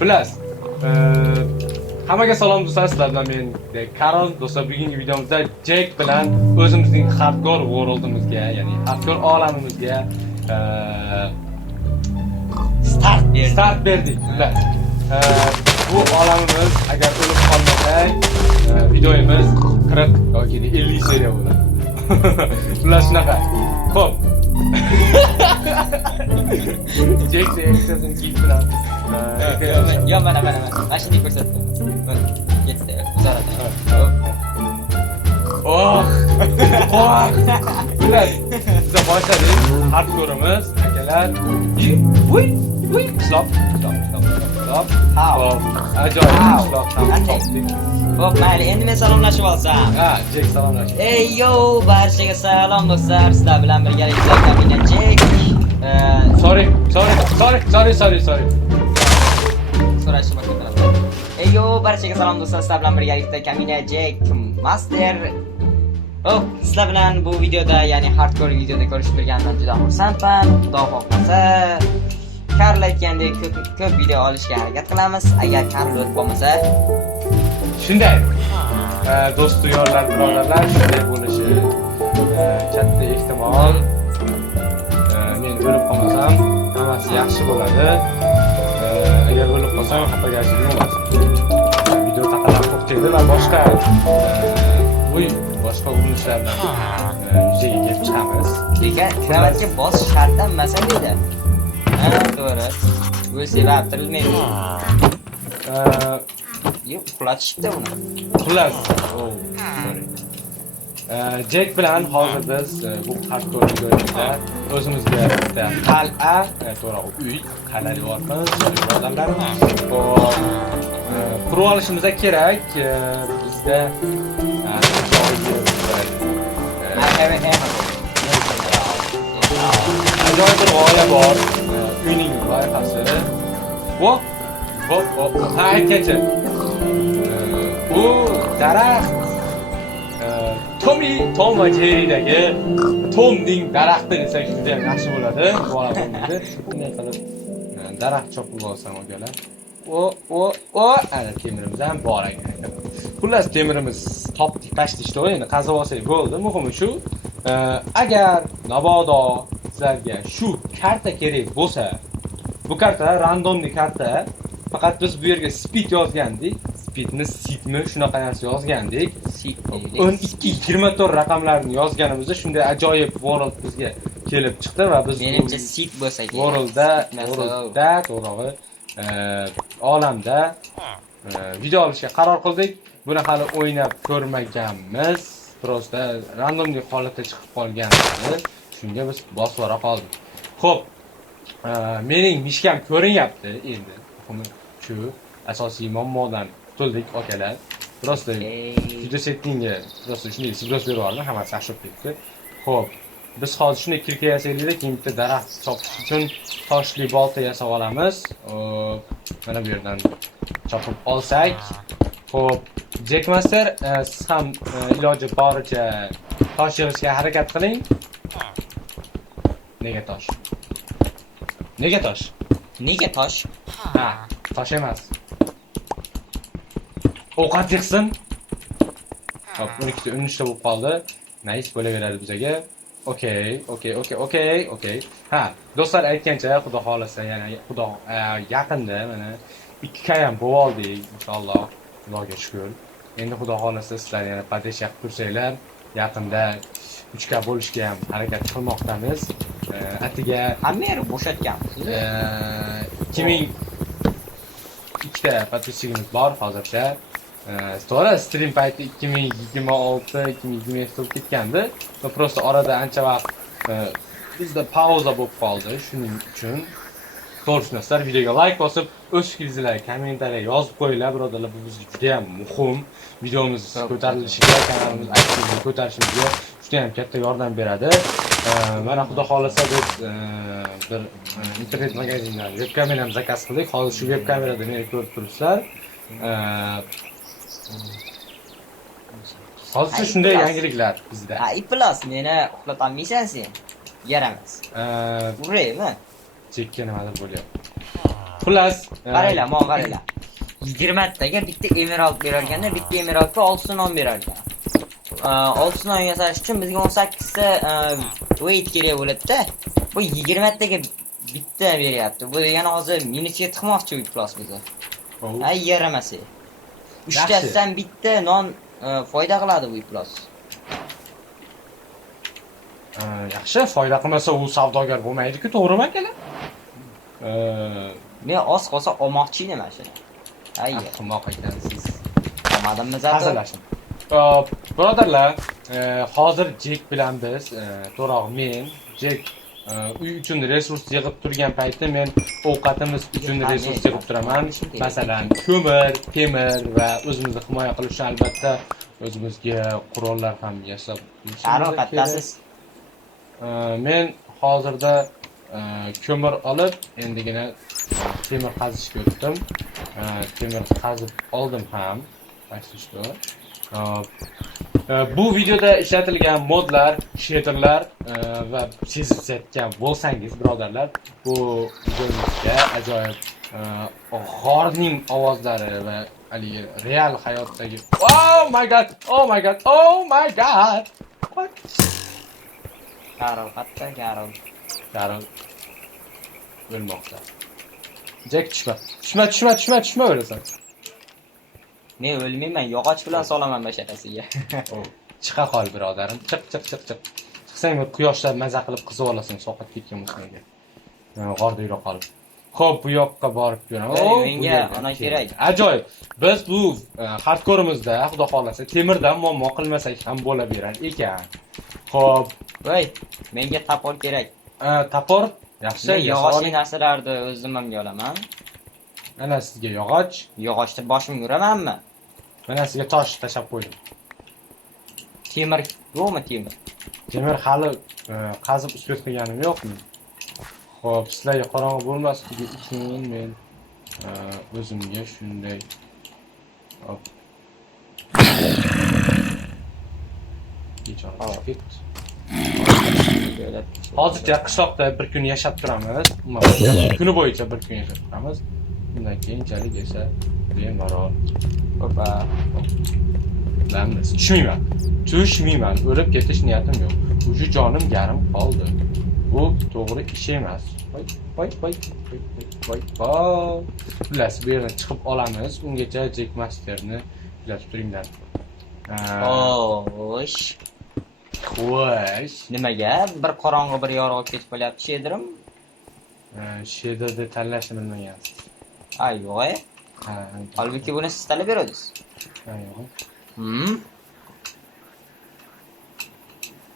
Plus hammaga salom do'stlar, sizlar bilan men Karol. Do'stlar, bugungi videomizda Jack bilan o'zimizning hardcore worldimizga, ya'ni hardcore olamimizga start berdik. Bu olamimiz agar o'lib qolmasak, videomiz 40 yoki 50 seriya bo'ladi. Ular shunaqa. Xo'p. Jack reaksiyasini kiyib turadi. Yo, mana shunday ko'rsatdim. Ketdi, uzaradi. Ular biza boshladik. Hardcore'imiz akalar. Stop. Hop. Ajoyib qishloq topdik. Xo'p, mayli, endi men salomlashib olsam. Ha, Jack salomlash. Ey yo, barchaga salom do'stlar. Sizlar bilan birgalikda Kamina Jack. Sorry. So'rashim kerak. Ey yo, barchaga salom do'stlar. Sizlar bilan birgalikda Kamina Jack Master. Hop, sizlar bilan bu videoda, ya'ni hardcore videoda ko'rishib turganimdan juda xursandman. Xudo xohlasa, Karl aytgandek ko'p video olishga harakat qilamiz. Agar Karl o'tib bo'lmasa, shunday. Do'stu yorlar, birodarlar, shunday bo'lishi katta ehtimol. Men o'lib qolmasam, hammasi yaxshi bo'ladi. Agar o'lib qolsam, xafagarchilik emas. Video taqalab to'xtaydi va boshqa urinishlardan yuzaga kelib chiqamiz. lekin kravatga bosish shart emas edi. Ha, to'g'ri. Bu sebab tirilmaydi. Yo'q, qulatishibdi uni. Xullas, Jack bilan hozir biz bu hardcore videoda o'zimizga bitta qal'a, to'g'ri, uy, qal'a deyapmiz, birodarlar. Qurib olishimiz kerak. Bizda ajoyib bir g'oya bor. Uyning loyihasi. Hop. Ha, aytgancha. Bu daraxt Tom va Jerry'dagi Tomning daraxti desak juda ham yaxshi bo'ladi. Bunday qilib daraxt chopib olsam akalar. Ana temirimiz ham bor ekan. Xullas, temirimiz topdik, pashti endi qazib olsak bo'ldi. Muhimi shu, agar mabodo sizlarga shu karta kerak bo'lsa, bu karta randomli karta. Faqat biz bu yerga speed yozgandik. Speedni seedmi shunaqa narsa yozgandik. 12-24 raqamlarni yozganimizda shunday ajoyib world bizga kelib chiqdi va biz menimcha seed bo'lsa kerak. worldda to'g'ri, olamda video olishga qaror qildik. Buni hali o'ynab ko'rmaganmiz. Prosta randomli holatda chiqib qolganmiz. Shunga biz bosib o'ra qoldik. Xo'p, mening mishkam ko'rinyapti endi. Shu asosiy muammodan qutuldik akalar. Prosta video settingga prosta shunday sigros berib oldim, hammasi yaxshi ketdi. Xo'p, biz hozir shunday kirka yasaylikda, keyin bitta daraxt chopish uchun toshli bolta yasab olamiz. Mana bu yerdan chopib olsak. Xo'p, Jack Master, siz ham iloji boricha tosh yig'ishga harakat qiling. Nega tosh? Nega tosh? Ha, tosh emas. Ovqat yig'sin. Hop, 12 13 ta bo'lib qoldi. Nice, bo'laveradi bizaga. Okay. Ha, do'stlar aytgancha, xudo xolasa, yana yaqinda mana 2K ham bo'lib oldik, inshaalloh. Xudoga shukr. Endi xudo xolasa sizlar yana padesh qilib tursanglar, yaqinda 3K bo'lishga ham harakat qilmoqdamiz. Atiga hamma yer bo'shatganmiz. 2002 ta podpisчигimiz bor hozircha. To'g'ri, stream payti 2026-2027 bo'lib ketgandi. Prosta orada ancha vaqt bizda pauza bo'lib qoldi. Shuning uchun to'g'risini sizlar videoga like bosib, o'z fikringizni kommentariyga yozib qo'yinglar, birodarlar. Bu bizga juda ham muhim. Videomiz ko'tarilishiga, kanalimiz aktivligini ko'tarishimizga juda ham katta yordam beradi. Mana xudo xolasa biz bir internet magazindan web kamerani zakaz qildik. Hozir shu web kamerada meni ko'rib turibsizlar. Hozircha shunday yangiliklar bizda. Ha, iplos, meni uxlatolmaysan sen. Yaramas. Uraymi? Chekka nimadir bo'lyapti. Xullas, Qaranglar, men qaranglar. 20 taga bitta emerald berarganda, bitta emeraldga 6 non berarkan. 6 non yasash uchun bizga 18 ta weight kerak bo'ladi-da. Bu 20 taga bitta beryapti. Bu degani hozir minusga tiqmoqchi u plus bizni. Ay yaramasa. 3 tasidan bitta non foyda qiladi bu plus. Yaxshi, foyda qilmasa u savdogar bo'lmaydi-ku, to'g'rimi akalar? Men oz qolsa olmoqchi edim mana shuni. Ay, qilmoq ekansiz. olmadimmi zato? Hazillashing. Hop, birodarlar, hozir Jek bilan biz, to'g'ri men, Jek uy uchun resurs yig'ib turgan paytda men ovqatimiz uchun resurs yig'ib turaman. Masalan, ko'mir, temir va o'zimizni himoya qilish uchun albatta o'zimizga qurollar ham yasab Haroqatlasiz. Men hozirda ko'mir olib, endigina temir qazishga o'tdim. Temir qazib oldim ham. Aytishdi. Bu videoda ishlatilgan modlar, shaderlar va sezayotgan bo'lsangiz, birodarlar, bu videomizga ajoyib g'orning ovozlari va haligi real hayotdagi oh my god, oh my god, oh my god. What? Karol, qatta Karol. Karol o'lmoqda. Jack tushma o'lasan. Men o'lmayman, yog'och bilan solaman basharasiga. Chiqa qol birodarim. Chiq. Chiqsang quyoshda maza qilib qizib olasan, soqat ketgan bo'lsanga. G'orda yura qolib. Xo'p, bu yoqqa borib ko'raman. Menga ana kerak. Ajoyib. Biz bu hardkorimizda, xudo xolasa, temirdan muammo qilmasak ham bo'laverar ekan. Xo'p, voy, menga tapor kerak. Tapor yaxshi. Men yog'ochli narsalarni o'z zimmamga olaman. Mana sizga yog'och. Yog'ochni boshimga uramanmi? Mana sizga tosh tashab qo'ydim. Temir, yo'qmi temir? Temir hali qazib uspet qilganim yo'qmi? Xo'p, sizlarga qorong'i bo'lmasligi uchun men o'zimga shunday hop. Hozircha qishloqda bir kun yashab turamiz. Kuni bo'yicha bir kun yashab turamiz. Undan keyinchalik esa bemalol. Opa. Tushmayman. O'lib ketish niyatim yo'q. Uji jonim yarim qoldi. Bu to'g'ri ish emas. Voy. Xullas, bu yerdan chiqib olamiz. Ungacha Jack Masterni kuzatib turinglar. Xo'sh. Nimaga bir qorong'i bir yorug' ketib qolyapti shederim? Shederni tanlashni bilmagansiz. Ay, yo'q. Halbuki buni siz tanlab berasiz.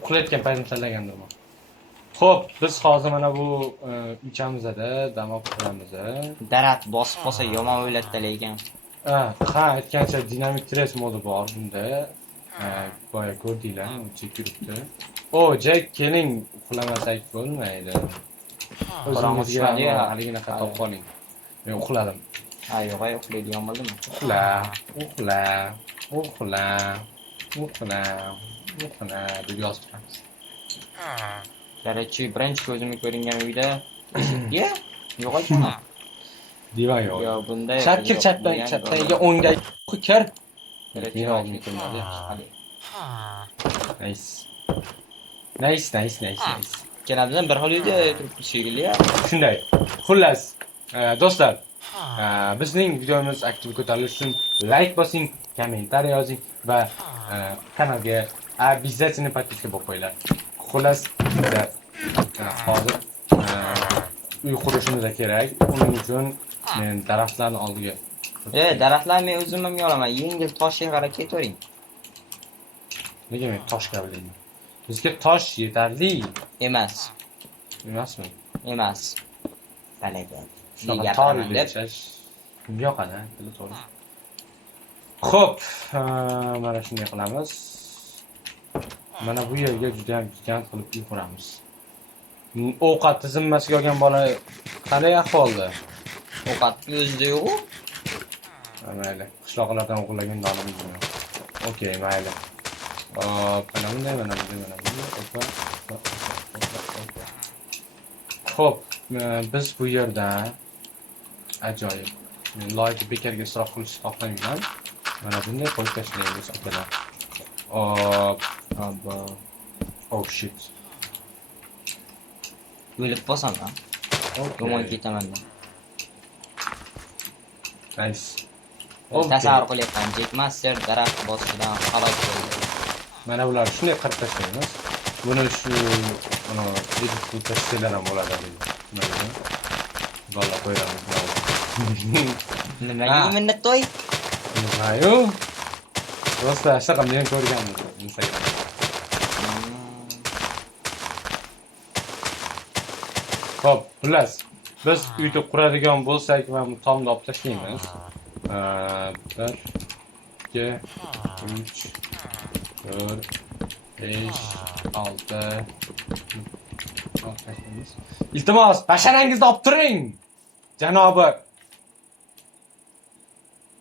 Uxlayotgan paytim tanlagandirman. Xo'p, biz hozir mana bu uychamizda dam olib turamiz. Daraxt bosib qolsa yomon o'yladi lekin. Aytgancha dinamik tres modi bor bunda. Boya ko'rdinglar, chek yuribdi. Jack, keling, uxlamasak bo'lmaydi. O'zingizga haligina qarab qoling. Men uxladim. Yo'q, uxlaydigan bo'ldimmi? Uxla deb yozib turamiz. Qarachi, birinchi ko'zimga ko'ringan uyda yo'q ekan. Divan yo'q. Yo'q, bunday. Chapkir chapdan o'ngga kir. Nice. Kelabizdan bir xil uyda turibmiz shekilli. Shunday. Xullas, do'stlar, bizning videomiz aktiv ko'tarilishi uchun like bosing, kommentariy yozing va kanalga обязательно подписка bo'lib qo'yinglar. Xullas, hozir uy qurishimiz kerak. Uning uchun men daraxtlarni oldiga daraxtlarni men o'zimga olaman. Yengil toshga qarab ketavering. Nega men tosh qablayman? Bizga tosh yetarli emasmi? Emas. Balaga. Shunaqa to'g'ri yashash kimga yoqadi, to'g'ri. Xo'p, mana shunday qilamiz. Mana bu yerga juda ham gigant qilib uy quramiz. Ovqat zimmasiga olgan bola qanday ahvolda? Ovqatni o'zida yo'q-ku. Mayli, qishloqlardan o'g'irlagan donimiz yo'q. Okey, mayli. Mana bunday. Xo'p, biz bu yerdan Ajoyib. Men loyni bekarga isrof qilishni xohlamayman. Mana bunday qo'yib tashlaymiz akalar. Abba. Oh shit. O'lib qolsam ha. Yomon ketaman men. Nice. Tasavvur qilyapman, Jack Master daraxt boshidan halok bo'ldi. Mana bular shunday qirib tashlaymiz. Buni shu edit qilib tashlalar ham bo'ladi deydi. Mana bola qo'yamiz. Nimaga minnatdoy? Nimayu? Rosta shunaqa men ko'rganman Instagram. Xo'p, xullas, biz uyda quradigan bo'lsak va tomni olib tashlaymiz. 1 2 3 4 5 6 Iltimos, basharangizni olib turing. Janobi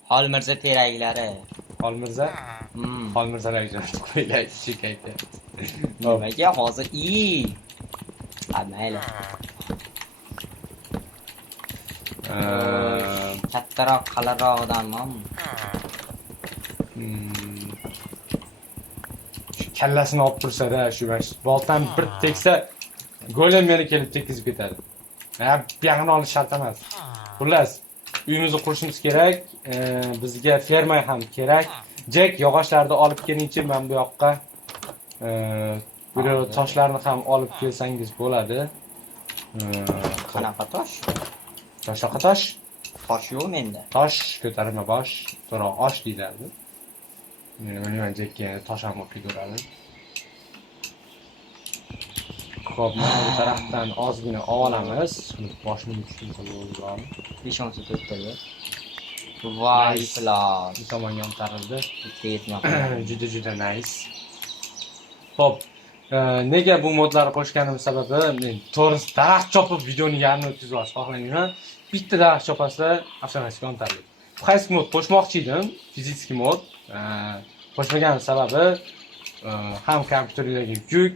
Xolmirza teraklari. Xolmirza? Xolmirzalarga jo'natib qo'yinglar, chekaydi. Nimaga hozir mayli. Kattaroq, qalinroq odamman. Kallasini olib tursa-da, shu boltam bir teksa, golem meni kelib tekizib ketadi. Bu yog'ini olish shart emas. Xullas, uyimizni qurishimiz kerak, bizga ferma ham kerak. Jack, yog'ochlarni olib kelingchi, men bu yoqqa bir toshlarni ham olib kelsangiz bo'ladi. Qanaqa tosh? Qanaqa tosh? Tosh yo'q menda. Tosh ko'tarma bosh, so'roq osh deyiladi. Men Jackga tosh ham olib keladi. Xo'p, mana bu tarafdan ozgina olamiz. Boshni tushib qo'yamiz. 5-10 to'rtda. Voy, plan. Bu tomonga ham tarildi. Ketmoqda. Juda nice. Xo'p, nega bu modlarni qo'shganim sababi, men to'g'risi daraxt chopib videoni yarmini o'tkazib xohlamayman. Bitta daraxt chopasa, afsonaga yo'ntarlik. Qaysi mod qo'shmoqchi edim? Fizik mod. Qo'shmagan sababi ham kompyuterdagi yuk,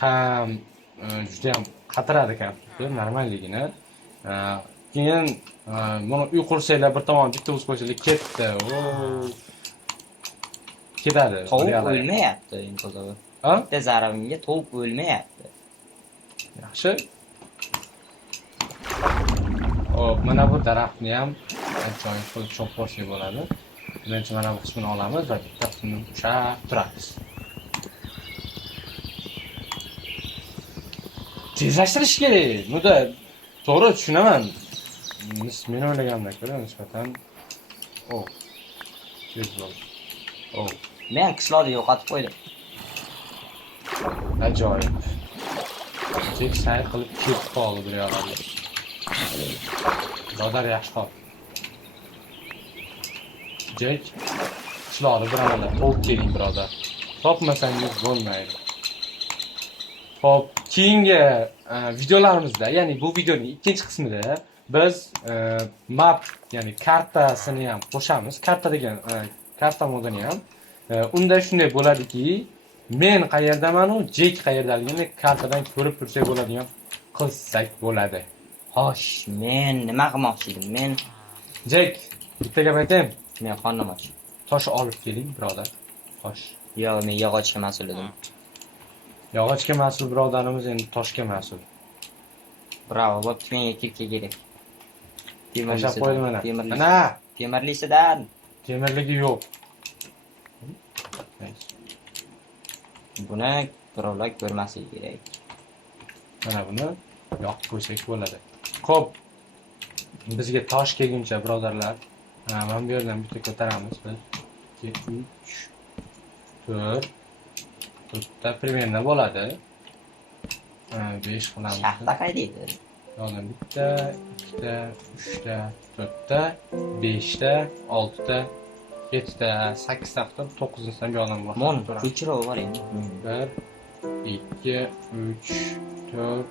ham juda ham qatiradi kompyuter normalligini. Keyin buni uy qursanglar bir tomon bitta o'z qo'shilib ketdi. Ketadi. Tovuq o'lmayapti endi. Bitta zarabimga tovuq o'lmayapti. Yaxshi. Hop, mana bu daraxtni ham ajoyib qilib chopib bo'ladi. Birinchi mana bu qismini olamiz va bitta qismini ushlab turamiz. Tezlashtirish kerak. Bunda to'g'ri tushunaman. Men o'ylaganimdan ko'ra nisbatan tez bo'ldi. Men qishloqni yo'qotib qo'ydim. Ajoyib. Jack sayr qilib ketib qoldi bir yoqda. Birodar yaxshi qol. Jack qishloqni bir amallab to'p keling birodar. Topmasangiz bo'lmaydi. Xo'p, keyingi videolarimizda, ya'ni bu videoning ikkinchi qismida biz map, ya'ni kartasini ham qo'shamiz. Karta degan karta modini ham. Unda shunday bo'ladiki, men qayerdaman, Jack qayerdaligini kartadan ko'rib tursak bo'ladigan qilsak bo'ladi. Xo'sh, men nima qilmoqchi edim? Men Jack, bitta gap aytaymi? Men xonnamoqchi. Tosh olib keling, birodar. Xo'sh. Yo'q, men yog'ochga mas'ul edim. Yog'ochga mas'ul birodarimiz endi toshga mas'ul. Bravo, bo'pti, menga kirka kerak. Tashlab qo'ydim mana. Mana, temirlisidan. Temirligi yo'q. Buni birovlar ko'rmasligi kerak. Mana buni yoqib qo'ysak bo'ladi. Xo'p. Bizga tosh kelguncha birodarlar, mana bu yerdan bitta ko'taramiz biz. 2 3 4 to'rtta примерно bo'ladi. 5 qilamiz. Shaxta qaydaydi. Yo'qdan bitta, ikkita, uchta, to'rtta, 5 ta, 6 ta, 7 ta, 8 ta qilib 9-dan bu yoqdan boshlab. Mon, ko'chirib bor endi. 1 2 3 4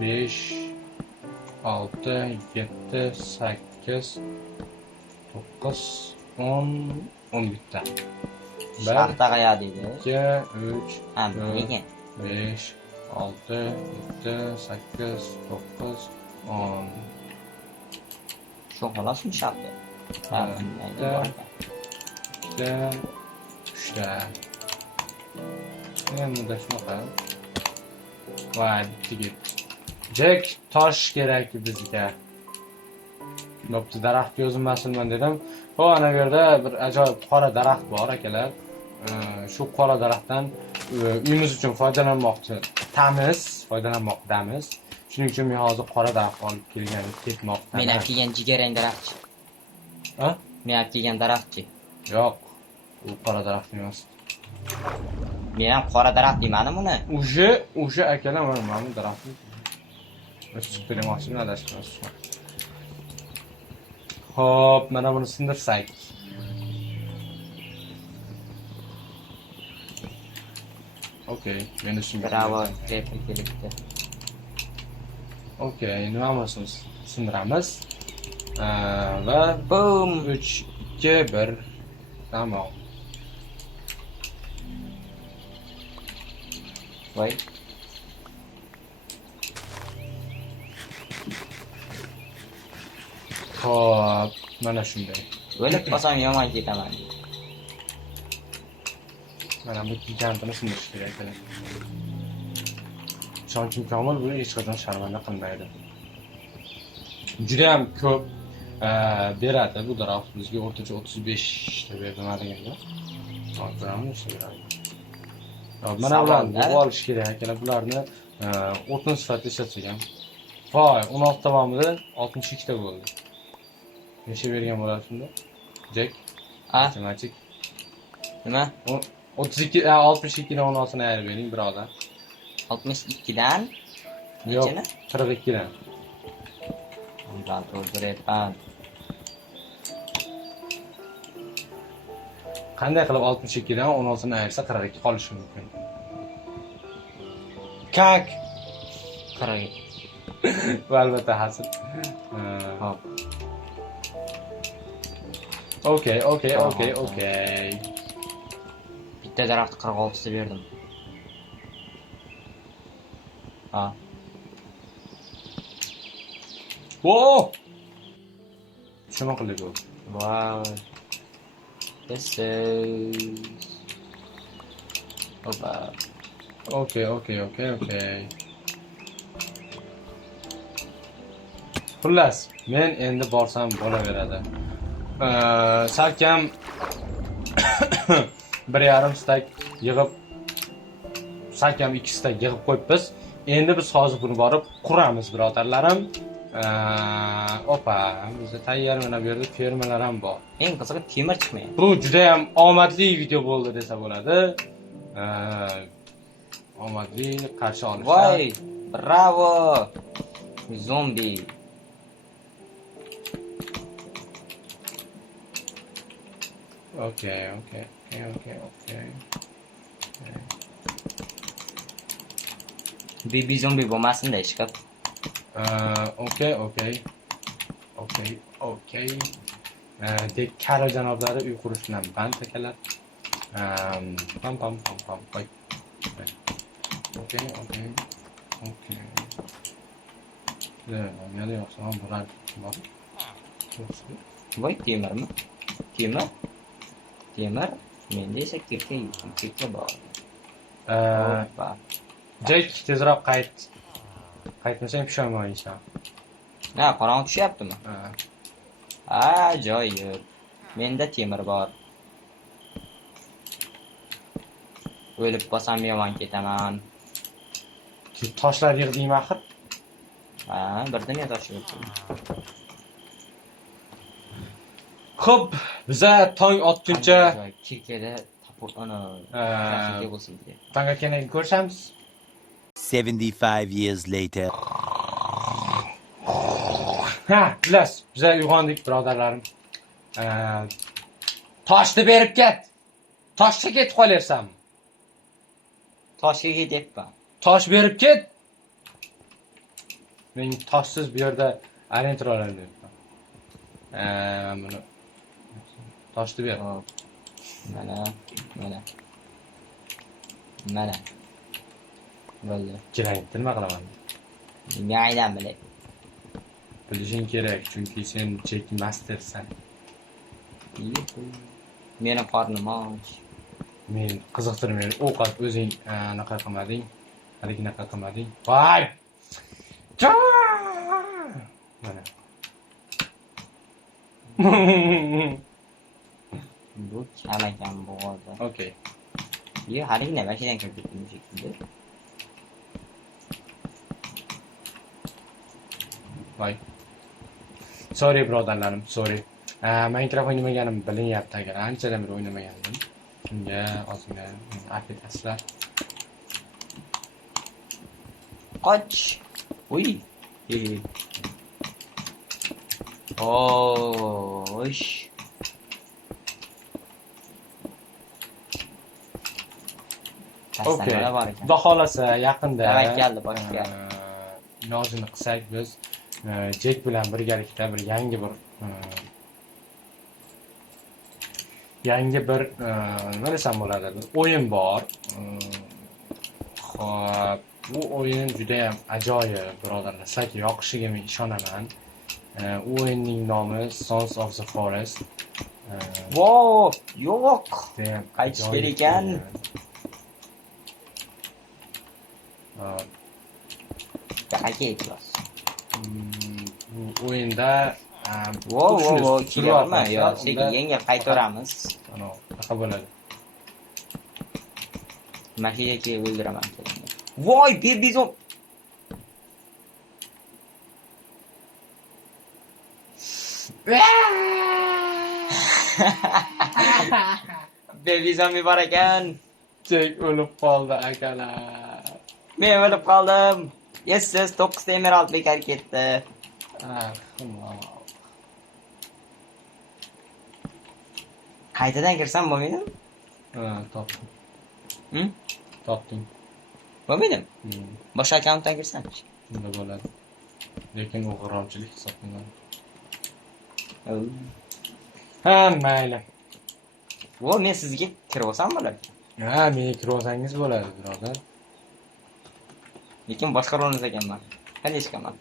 5 6 7 8 9 10 11 ta. Shaxta qaydaydi. 2 3 Ha, nega? 5 6 7 8 9 10. Shu xolasmi shartda? Ha, uchta. Endi shunaqa. Voy, tigit. Jack tosh kerak bizga. Nopti daraxtga o'zimmasinman dedim. Xo'p, ana bu yerda bir ajoyib qora daraxt bor akalar. Shu qora daraxtdan uyimiz uchun foydalanmoqdamiz. Shuning uchun men hozir qora daraxt olib ketmoqdaman. Men kelgan jigarrang daraxtchi. Ha? Men kelgan daraxtchi. Yo'q. U qora daraxt emas. Men ham qora daraxt demadim uni. O'sha akalar mana bu daraxtni o'sib qo'ymoqchiman adashmas. Xo'p, mana buni sindirsak. Okey, meni tushundim. Bravo, replik kelibdi. Okey, nima bo'lsin sindiramiz. Va Boom! 3 2 1 tamom. Voy. Xo'p, mana shunday. O'lib qolsam yomon ketaman. Mana bu gigantini sindirish kerak edi. Ishonchim komil, bu hech qachon sharmanda qilmaydi. Juda ham ko'p beradi bu daraxt bizga o'rtacha 35 ta berdi mana deganda. Hozirami ishga beradi. Mana bularni olish kerak akalar, bularni o'tin sifatida ishlatsak ham. Voy, 16 davomida 62 ta bo'ldi. Necha bergan bo'ladi shunda? Jack. Matematik. Nima? 62 62 dan 16 ni ayirib bering birodar. 62 dan Yo'q, nechani? 42 dan. Undan to'ldiryapman. Qanday qilib 62 dan 16 ni ayirsa 42 qolishi mumkin? Kak. 42. Va albatta hasib. Hop. Okey. Bitta daraxt 46 ta berdim. Ha. Wow! Shuna qilib bo'ldi. Wow. This is... Opa. Okey. Xullas, men endi borsam bo'laveradi. Salkam 1,5 stak yig'ib, salkam 2 stak yig'ib qo'yibmiz. Endi biz hozir buni borib quramiz, birodarlarim. Opa, bizda tayyor mana bu yerda fermalar ham bor. Eng qizig'i temir chiqmayapti. Bu juda ham omadli video bo'ldi desa bo'ladi. Omadli qarshi olishlar. Voy, bravo. Zombi. Okay. Baby zombi bo'lmasin-da ishqib. Okay. Dek kara janoblari uy qurish bilan band akalar. Pam. Qo'y. Okay. Yana yo'qsa ham bular bor. Voy, temirmi? Temir. Menda esa kirka bor. Hoppa. Jack, tezroq qaytmasang pushaymon yeysan. Na, qorong'i tushyaptimi? Ajoyib. Menda temir bor. O'lib qolsam yomon ketaman. Toshlar yig'dingmi axir? Ha, birdaniga tosh yig'dim. Xo'p, biza tong otguncha kirkada tapotani bo'lsin deya. tongga keyin ko'rishamiz. 75 years later. Bilas, biza uyg'ondik, birodarlarim. Toshni berib ket. Toshga ketib qolyapsanmi? Toshga ketyapman. Tosh berib ket. Men toshsiz bu yerda arentira olaman. Buni toshni ber. Mana. Bo'ldi. Keling, nima qilaman? Maydan bilay. Bilishing kerak, chunki sen Jack Mastersan. Meni qornim och. Men qiziqtirmaydi. Ovqat o'zing anaqa qilmading. Haligi anaqa qilmading. Voy! Mana. Bu chalakam bo'g'ozi. Okay. Haligi nima mashinaga kirib ketdim shekilli. Voy. Sorry birodarlarim, sorry. Minecraft o'ynamaganimni bilinyapti agar anchadan beri o'ynamagandim. Shunga ozgina afv etasizlar. Qoch. Uy. Osh. Okay. Xudo xolasa yaqinda tavakkalni boshqa nozini qilsak biz Jack bilan birgalikda bir yangi bir nima desam bo'ladi, o'yin bor. Xo'p, bu o'yin juda ham ajoyib, birodarlar. Sizlarga yoqishiga men ishonaman. U o'yinning nomi Sons of the Forest. Wow, yo'q. Qaytish kerak ekan. Qanaqa eklas? O'yinda Wow, kelyapman. Yo, sekin yengil qaytaramiz. Ana, nima bo'ladi? Mashinaga kelib o'ldiraman. Voy, bebizon. Bebizon bor ekan. Jack o'lib qoldi akalar. Men o'lib qoldim. Yes, 9 ta emerald bekor ketdi. Qaytadan kirsam bo'lmaydimi? Topdim. Hm? Topdim. Bo'lmaydimi? Boshqa akkauntdan kirsam. Shunda bo'ladi. Lekin u g'irromchilik hisoblanadi. Mayli. Vo, men sizga kirib olsam bo'ladi. Meni kirib olsangiz bo'ladi, birodar. Lekin boshqarolmas ekanman. Qanday chiqaman?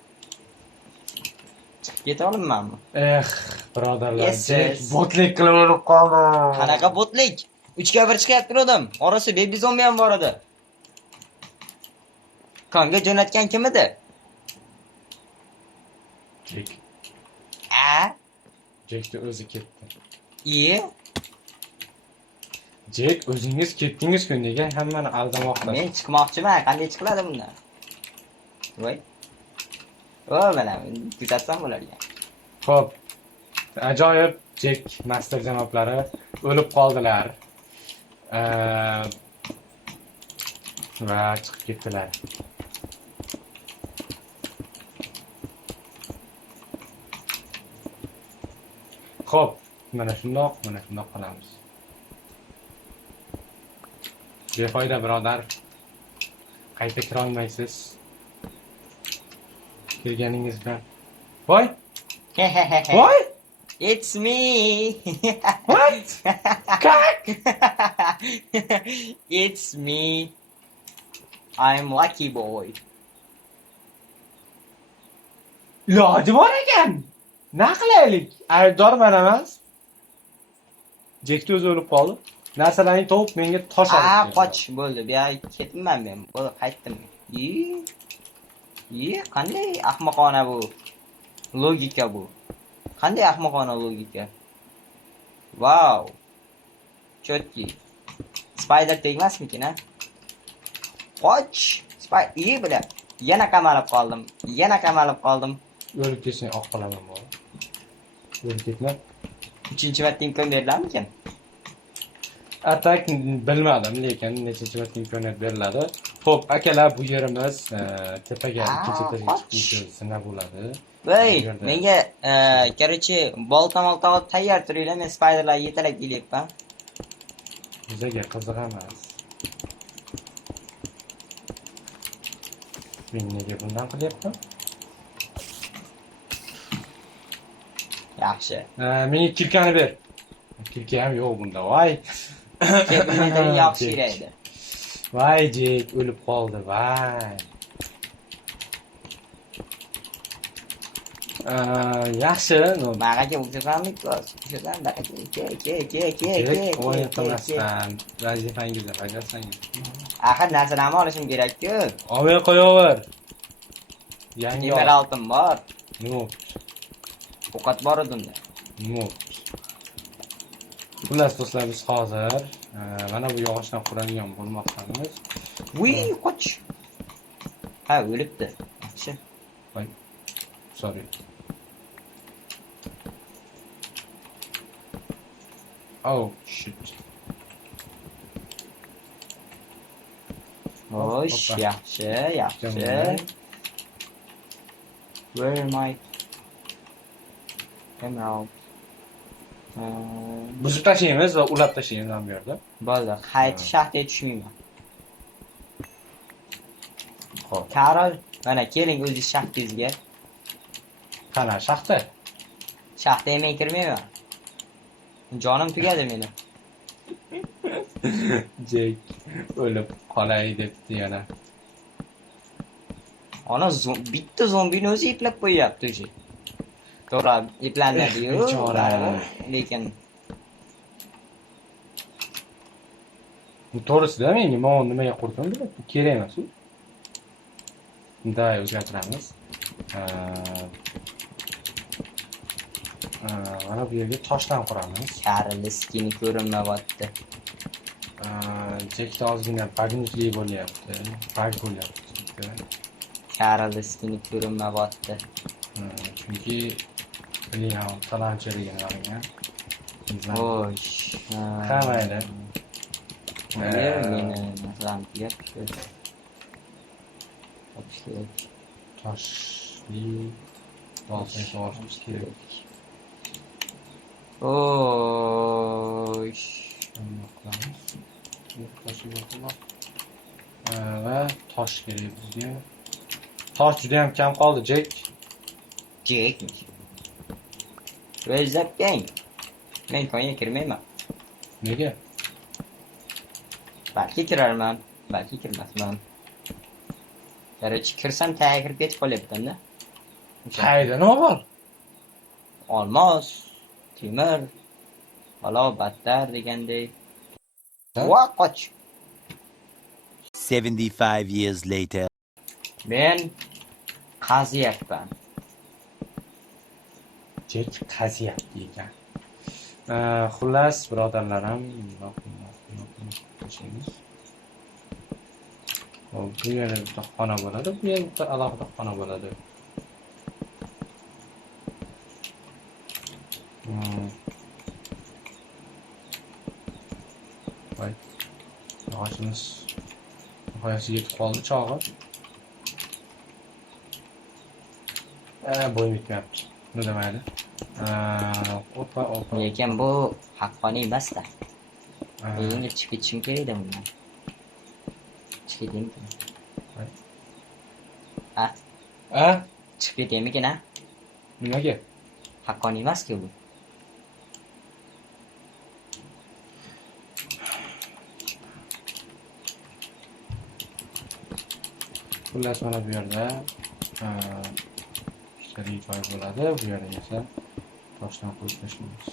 Chiqib keta olmaymanmi? Birodarlar, botlik qilib o'lib qoldi. Qanaqa botlik? 3-ga 1 chiqyapti birodam. Orasi baby zombi ham bor edi. Konga jo'natgan kim edi? Jack. Jackni o'zi ketdi. Jack, o'zingiz ketdingiz-ku, nega hammani aldamoqda? Men chiqmoqchiman. Qanday chiqiladi bundan? Voy. Mana kuzatsam bo'lar ekan. Xo'p. Ajoyib Jack Master janoblari o'lib qoldilar. Va chiqib ketdilar. Xo'p, mana shundoq qilamiz. Befoyda birodar. Qayta kira olmaysiz. Kirganingiz bilan. Voy! Voy! It's me. What? Kak! It's me. I'm lucky boy. Iloji bor ekan. Nima qilaylik? Aybdorman emas. Jackni o'zi o'lib qoldi. Narsalarni topib menga tosh olib. Qoch bo'ldi. Bu yerga ketdim men. Bo'ldi, qaytdim. Qanday ahmoqona bu? Logika bu. Qanday ahmoqona logika? Wow. Chotki. Spider tegmasmikin, ha? Qoch. Bilan. Yana qamalib qoldim. O'lib ketsang oq qilaman bor. O'lib ketma. 3-marta imkon beriladimikan? Atak bilmadim, lekin nechanchi marta imkoniyat beriladi. Xo'p, akalar, bu yerimiz tepaga ikkinchi etажga chiqishi sinab bo'ladi. Voy, menga короче, bolta olib tayyor turinglar, men spiderlarga yetalab kelyapman. Bizga qiziq emas. Men nega bundan qilyapman? Yaxshi. Menga kirkani ber. Kirka ham yo'q bunda, voy. Kepimdan yaxshi edi. Voy, Jack o'lib qoldi, voy. Yaxshi. Maqaga o'xshasanmi? O'xshasan, Jek, o'yin qilmasdan vazifangizni bajarsangiz. Axir narsalarni olishim kerak-ku. Olmay qo'yaver. Yangi Temir oltin bor. Nima? Ovqat bor edi. Nima? Xullas do'stlar, biz hozir mana bu yog'ochdan quradigan bo'lmoqdamiz. Vuy, qoch. Ha, o'libdi. Yaxshi. Voy. Sorry. Oh, shit. Xo'sh, yaxshi, yaxshi. Where am I? Emerald. Buzib tashlaymiz va ulab tashlaymiz ham bu yerda. Bo'ldi, qayt shaxtga tushmayman. Xo'p. Karol, mana keling o'zingiz shaxtingizga. Qana shaxta? Shaxta yemay kirmayman. Jonim tugadi meni. Jek o'lib qolay debdi yana. Ana bitta zombini o'zi eplab qo'yapti o'sha. To'g'ri, eplanadi-yu. Lekin Bu to'g'risida menga mana nimaga qurdim biladi. Kerak emas u. Bunday o'zgartiramiz. Mana bu yerga toshdan quramiz. Karliskini ko'rinmayapti. Jekda ozgina bagnutli bo'lyapti. Bag bo'lyapti. Karliskini ko'rinmayapti. Chunki bilan talanchiligini olgan. Xo'sh. Ha, mayli. Meni masalan gap shu. Toshli oltin sog'ishimiz kerak. Xo'sh. Va tosh kerak bizga. Tosh juda ham kam qoldi, Jek. Jekmi? Where's that gang? Men ko'nga kirmayman. Nega? Balki kirarman, balki kirmasman. Qarachi kirsam tagiga kirib ketib qolyapman-da. Qayda nima bor? Olmos, temir, palov battar degandek. Va qoch. 75 years later. Men qazyapman. Jek qazyapti ekan. Xullas, birodarlarim, bu yerda bitta xona bo'ladi, bu yerda alohida xona bo'ladi. Voy. Yog'ochimiz nihoyasiga yetib qoldi chog'i. Bo'yim yetmayapti. Nima demaydi? Opa. Lekin bu haqqoniy emas-da. Endi chiqib ketishim kerak-da bundan. Chiqib ketdimmi? Chiqib ketdimmikin, ha? Nimaga? Haqqoniy emas-ku bu. Xullas mana bu yerda ishtariy joy bo'ladi. Bu yerda esa toshdan qo'yib tashlaymiz.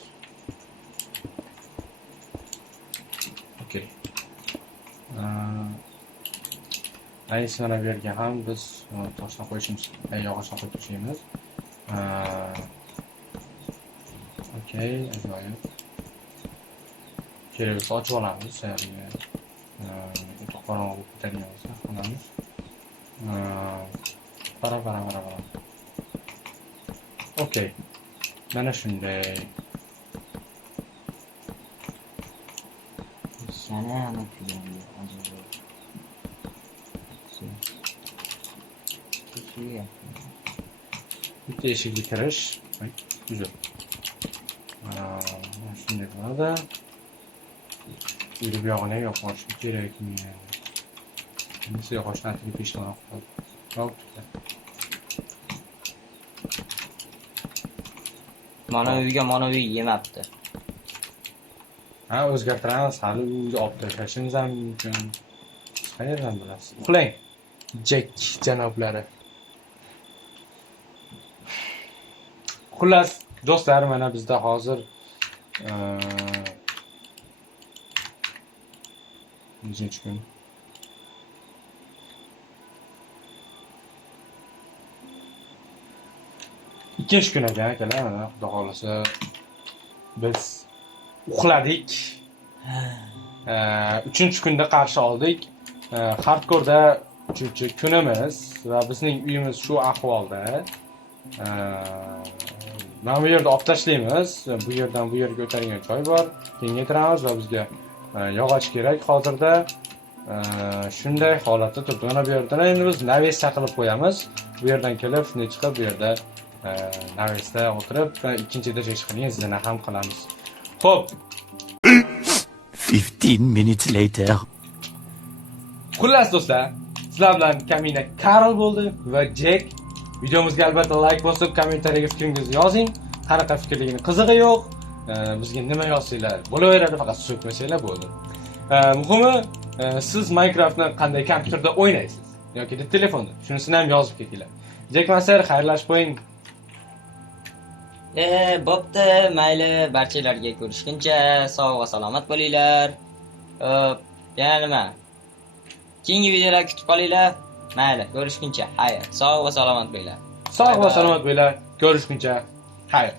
Okey. Ayni mana bu yerga ham biz toshdan qo'yishimiz, yog'ochdan qo'yib tashlaymiz. Okey, ajoyib. Kerak bo'lsa ochib olamiz. Qorong'u ko'targan bo'lsa, xonamiz. Para. Okey. Mana shunday. Yana ana kuyadi. Bitta eshikga kirish. Güzel. Shunday bo'ladi. Uyda bu yog'ini yoqish kerakmi? Bunisi yoqishdan atirib peshtoq qildi. Hop. Mana uy yemabdi. Ha, o'zgartiramiz. Hali uyga olib tashlashimiz ham mumkin. Qayerdan bilasiz? Uxlang. Jek janoblari. Xullas, do'stlar, mana bizda hozir nechinchi kun? Ikkinchi kun ekan akalar, mana xudo xolasa biz uxladik. 3-chi kunda qarshi oldik. Hardkorda 3-chi kunimiz va bizning uyimiz shu ahvolda. Mana bu yerda olib tashlaymiz. Bu yerdan bu yerga o'tadigan joy bor. Kengaytiramiz va bizga yog'och kerak hozirda. Shunday holatda turibdi. Mana bu yerdan endi biz navesda qilib qo'yamiz. Bu yerdan kelib, shunday chiqib, bu yerda navesda o'tirib, ikkinchi etajga chiqadigan zina ham qilamiz. Xo'p, 15 minutes later. xullas do'stlar, sizlar bilan Kamina Karl bo'ldi va Jack. Videomizga albatta like bosib, kommentariyaga fikringizni yozing. Qanaqa fikrligini qizig'i yo'q. Bizga nima yozsanglar bo'laveradi, faqat so'kmasanglar bo'ldi. Muhimi, siz Minecraftni qanday kompyuterda o'ynaysiz yoki telefonda? Shunisini ham yozib ketinglar. Jack Master, xayrlashib qo'ying. Bo'pti, mayli, barchalarga ko'rishguncha sog' va salomat bo'linglar. Yana nima? Keyingi videolar kutib qolinglar. Mayli, ko'rishguncha. Xayr, sog' va salomat bo'linglar. Sog' va salomat bo'linglar. Ko'rishguncha. Xayr.